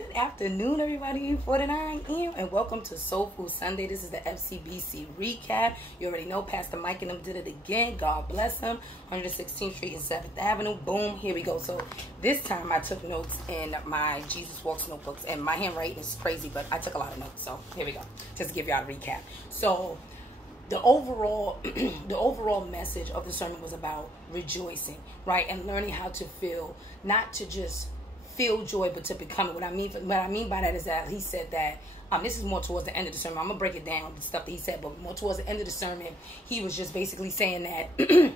Good afternoon, everybody. 49 AM, and welcome to Soulful Sunday. This is the FCBC recap. You already know Pastor Mike and them did it again. God bless them. 116th Street and 7th Avenue. Boom. Here we go. So this time I took notes in my Jesus Walks notebooks, and my handwriting is crazy, but I took a lot of notes. So here we go. Just to give y'all a recap. So the overall message of the sermon was about rejoicing, right? And learning how to feel, not to just feel joy, but to become it. What I mean by that is that he said that this is more towards the end of the sermon. I'm gonna break it down, the stuff that he said, but more towards the end of the sermon, he was just basically saying that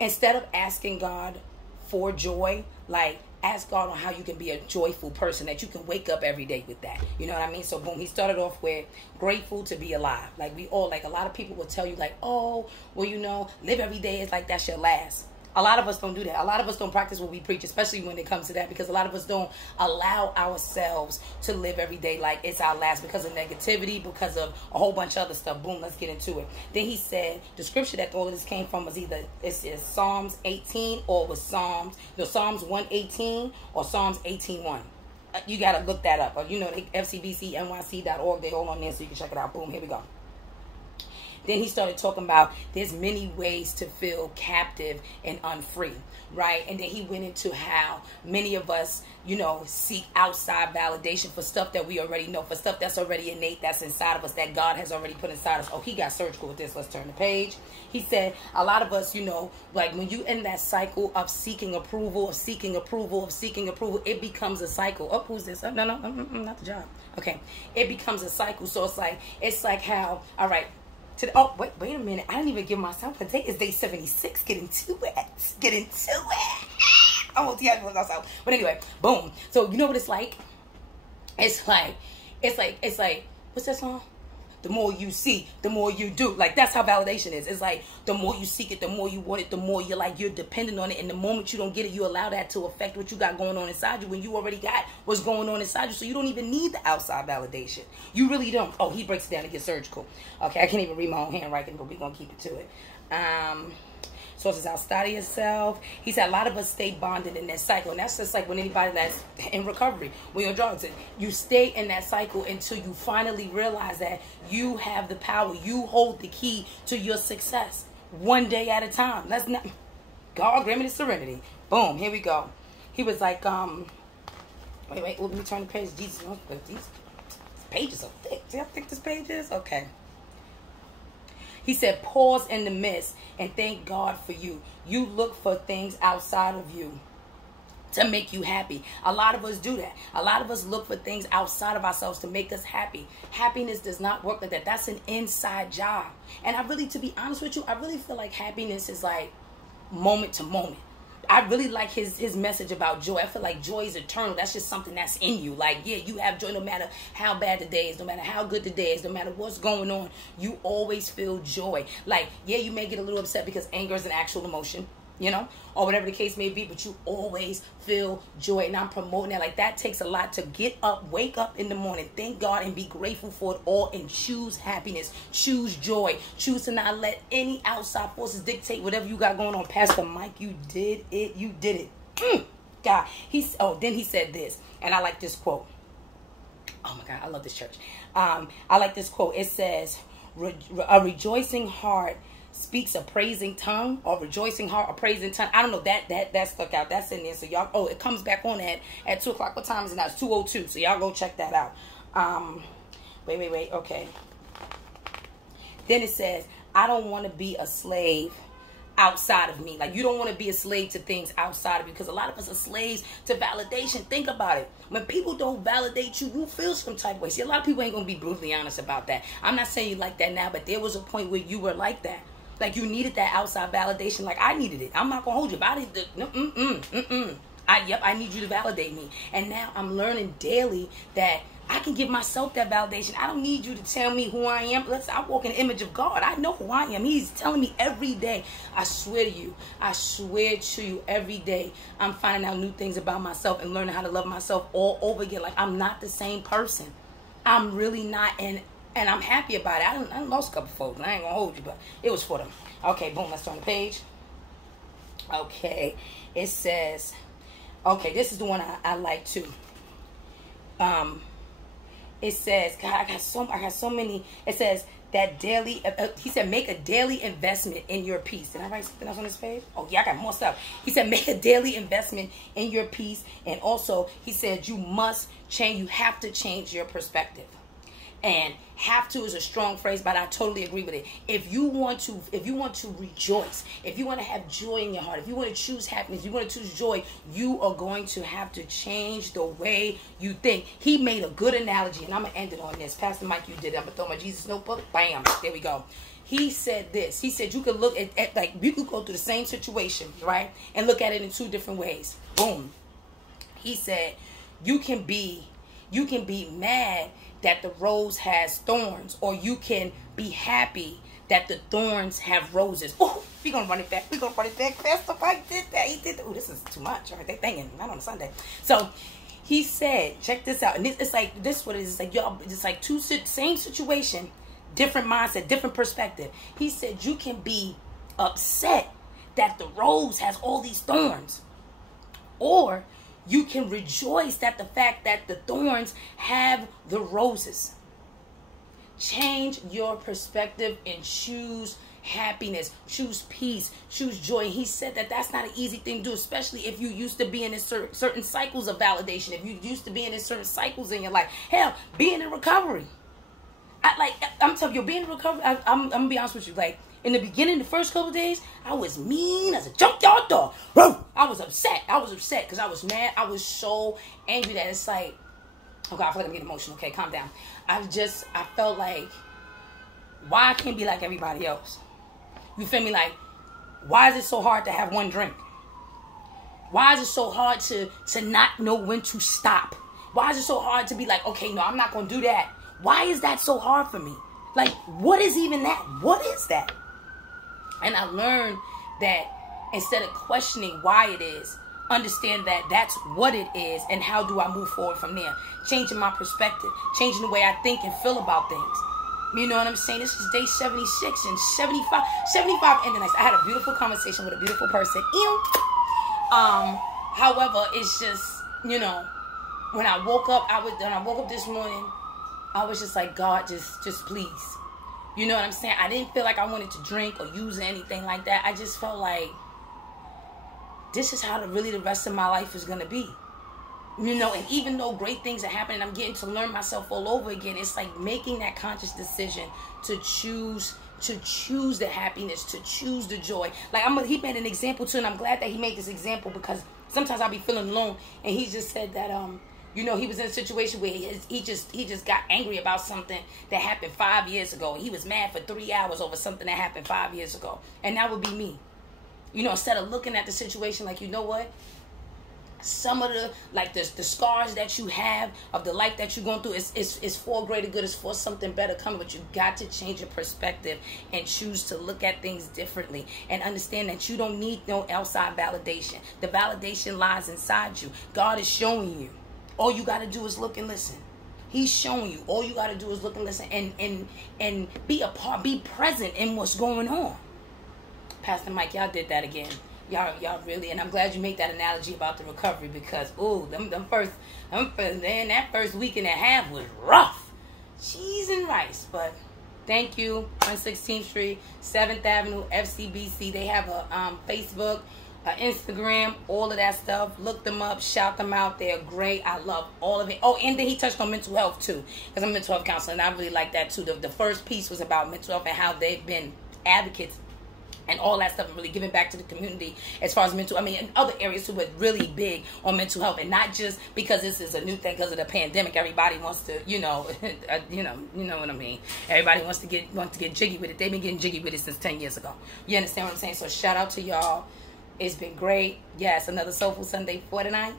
instead of asking God for joy, like ask God on how you can be a joyful person, that you can wake up every day with that. You know what I mean? So boom, he started off with grateful to be alive. Like we all, like a lot of people will tell you like, oh, well, you know, live every day is like that shall last. A lot of us don't do that. A lot of us don't practice what we preach, especially when it comes to that, because a lot of us don't allow ourselves to live every day like it's our last because of negativity, because of a whole bunch of other stuff. Boom, let's get into it. Then he said the scripture that all of this came from was either it's Psalms 18 or was Psalms 118 or Psalms 18:1. You got to look that up. Or, you know, FCBCNYC.org, they all on there so you can check it out. Boom, here we go. Then he started talking about there's many ways to feel captive and unfree, right? And then he went into how many of us, you know, seek outside validation for stuff that we already know, for stuff that's already innate, that's inside of us, that God has already put inside us. Oh, he got surgical with this. Let's turn the page. He said a lot of us, you know, like when you in that cycle of seeking approval, it becomes a cycle. Oh, who's this? Oh, no, not the job. Okay. It becomes a cycle. So it's like how, all right, wait a minute. I didn't even give myself a date. It's day 76. Get into it. Almost myself. But anyway, boom. So you know what it's like? It's like, what's that song? The more you see, the more you do. Like, that's how validation is. It's like, the more you seek it, the more you want it, the more you're dependent on it. And the moment you don't get it, you allow that to affect what you got going on inside you when you already got what's going on inside you. So you don't even need the outside validation. You really don't. Oh, he breaks it down to get surgical. Okay, I can't even read my own handwriting, but we're going to keep it to it. Sources outside of yourself. He said a lot of us stay bonded in that cycle. And that's just like when anybody that's in recovery, when you're on drugs, you stay in that cycle until you finally realize that you have the power. You hold the key to your success one day at a time. Let's not, God grant me the serenity. Boom, here we go. He was like, wait, let me turn the page. Jesus, these pages are thick. See how thick this page is? Okay. He said, pause in the midst and thank God for you. You look for things outside of you to make you happy. A lot of us do that. A lot of us look for things outside of ourselves to make us happy. Happiness does not work like that. That's an inside job. And to be honest with you, I really feel like happiness is like moment to moment. I really like his message about joy. I feel like joy is eternal. That's just something that's in you. Like, yeah, you have joy no matter how bad the day is, no matter how good the day is, no matter what's going on. You always feel joy. Like, yeah, you may get a little upset because anger is an actual emotion, you know, or whatever the case may be, but you always feel joy. And I'm promoting that. Like, that takes a lot to get up, wake up in the morning, thank God, and be grateful for it all, and choose happiness, choose joy, choose to not let any outside forces dictate whatever you got going on. Pastor Mike, you did it. God, then he said this, and I like this quote. Oh my God, I love this church. I like this quote. It says, a rejoicing heart speaks a praising tongue, or rejoicing heart, a praising tongue. I don't know, that stuck out. That's in there. So y'all, it comes back on at 2 o'clock. What time is it now? It's 2:02. So y'all go check that out. Wait. Okay. Then it says, I don't want to be a slave outside of me. Like, you don't want to be a slave to things outside of you, because a lot of us are slaves to validation. Think about it. When people don't validate you, you feel some type of way. See, a lot of people ain't going to be brutally honest about that. I'm not saying you like that now, but there was a point where you were like that. Like, you needed that outside validation. Like, I needed it. I'm not going to hold you about it. I need you to validate me. And now I'm learning daily that I can give myself that validation. I don't need you to tell me who I am. I walk in the image of God. I know who I am. He's telling me every day. I swear to you, every day I'm finding out new things about myself and learning how to love myself all over again. Like, I'm not the same person. I'm really not. And I'm happy about it. I lost a couple folks. I ain't going to hold you, but it was for them. Okay, boom. Let's turn the page. Okay. It says, okay, this is the one I like too. It says, God, I got so many. It says that daily. He said, make a daily investment in your peace. Did I write something else on this page? Oh yeah, I got more stuff. He said, make a daily investment in your peace, and also he said you must change. You have to change your perspective. And have to is a strong phrase, but I totally agree with it. If you want to rejoice, if you want to have joy in your heart, if you want to choose happiness, if you want to choose joy, you are going to have to change the way you think. He made a good analogy, and I'm going to end it on this. Pastor Mike, you did it. I'm going to throw my Jesus notebook. Bam. There we go. He said this. He said you could look at like, you could go through the same situation, right? And look at it in two different ways. Boom. He said you can be mad that the rose has thorns, or you can be happy that the thorns have roses. Oh, we're going to run it back. We're going to run it back. Pastor Mike did that. He did that. Oh, this is too much. Right? They're thinking, not on a Sunday. So he said, check this out. And it's like, this what it is. It's like, y'all, it's like same situation, different mindset, different perspective. He said, you can be upset that the rose has all these thorns, or you can rejoice at the fact that the thorns have the roses. Change your perspective and choose happiness, choose peace, choose joy. He said that that's not an easy thing to do, especially if you used to be in certain cycles of validation, if you used to be in certain cycles in your life. Hell, being in recovery. I'm telling you, being in recovery, I'm going to be honest with you, like, in the beginning, the first couple of days, I was mean as a junkyard dog. I was upset. Because I was mad. I was so angry that it's like, oh God, I feel like I'm getting emotional. Okay, calm down. I felt like, why I can't be like everybody else? You feel me? Like, why is it so hard to have one drink? Why is it so hard to not know when to stop? Why is it so hard to be like, okay, no, I'm not going to do that? Why is that so hard for me? Like, what is even that? What is that? And I learned that instead of questioning why it is, understand that that's what it is, and how do I move forward from there? Changing my perspective, changing the way I think and feel about things. You know what I'm saying? This is day 76 and 75 ending nights. I had a beautiful conversation with a beautiful person. However, it's just, you know, when I woke up this morning, I was just like, God, just please. You know what I'm saying? I didn't feel like I wanted to drink or use anything like that. I just felt like this is how the rest of my life is going to be. You know, and even though great things are happening, I'm getting to learn myself all over again. It's like making that conscious decision to choose the happiness, to choose the joy. Like, he made an example too, and I'm glad that he made this example, because sometimes I'll be feeling alone, and he just said that, you know, he was in a situation where he just got angry about something that happened 5 years ago. He was mad for 3 hours over something that happened 5 years ago. And that would be me. You know, instead of looking at the situation like, you know what? Some of the scars that you have of the life that you're going through is for greater good. It's for something better coming. But you got to change your perspective and choose to look at things differently, and understand that you don't need no outside validation. The validation lies inside you. God is showing you. All you got to do is look and listen. He's showing you. All you got to do is look and listen, and be a part, be present in what's going on. Pastor Mike, y'all did that again. Y'all really, and I'm glad you made that analogy about the recovery, because that first week and a half was rough. Cheese and rice. But thank you. 116th Street, 7th Avenue, FCBC. They have a Facebook, Instagram, all of that stuff. Look them up, shout them out. They're great. I love all of it. Oh, and then he touched on mental health too, because I'm a mental health counselor, and I really like that too. The first piece was about mental health and how they've been advocates and all that stuff, and really giving back to the community as far as in other areas too, but really big on mental health. And not just because this is a new thing because of the pandemic. Everybody wants to, you know what I mean. Everybody wants to get jiggy with it. They've been getting jiggy with it since 10 years ago. You understand what I'm saying? So shout out to y'all. It's been great. Yes, another Soulful Sunday 49.